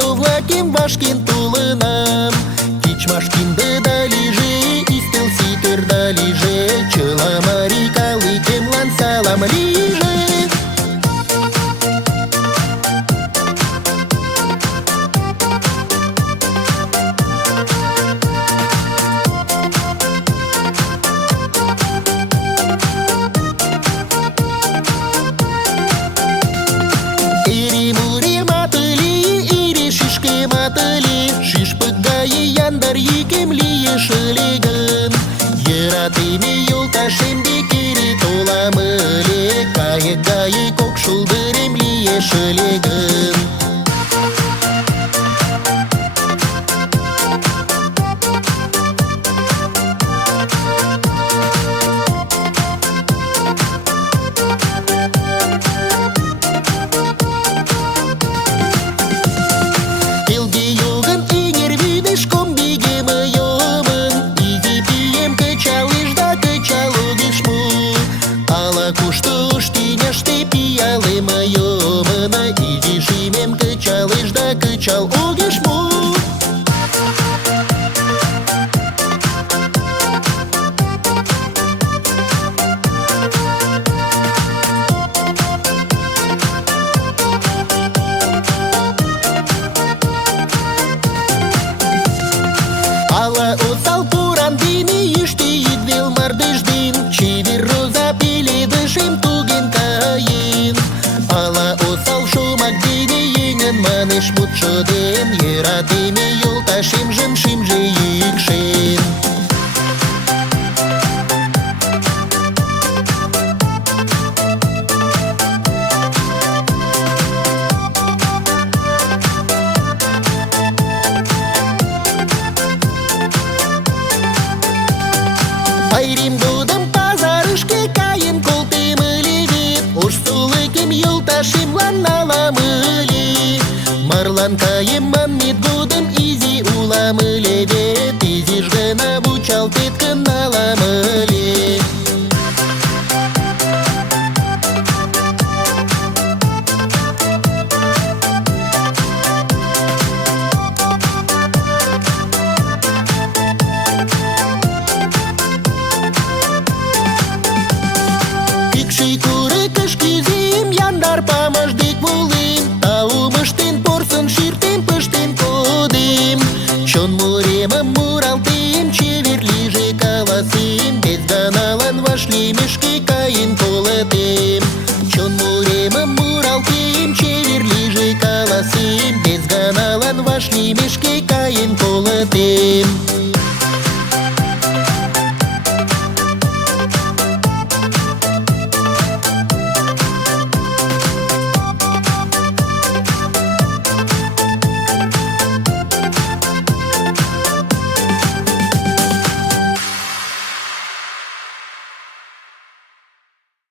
Довлаким вашкин тулынам. Тичмашкинды далиже, истил ситер далиже, чыла марикалы темлан салам лиже. Шылегін Ератыме юлташем декері толамыле, кайы көк шулдырем лие шылегін. Кычал огешму. Ала осал пуран дини иште идвел мардыждин, чевер роза пеледышем туген кайын. Ала осал шумак дини еңін маныш мутшыден, ератыме юлташем жын-шимже йыкшен. Айрим дудым пазарышке кайын колтем ыле вет, ош сулыкем юлташемлан налам ыле. Марлан кайым манмет годым изи улам ыле вет, изиш гына вучалтет налам ыле.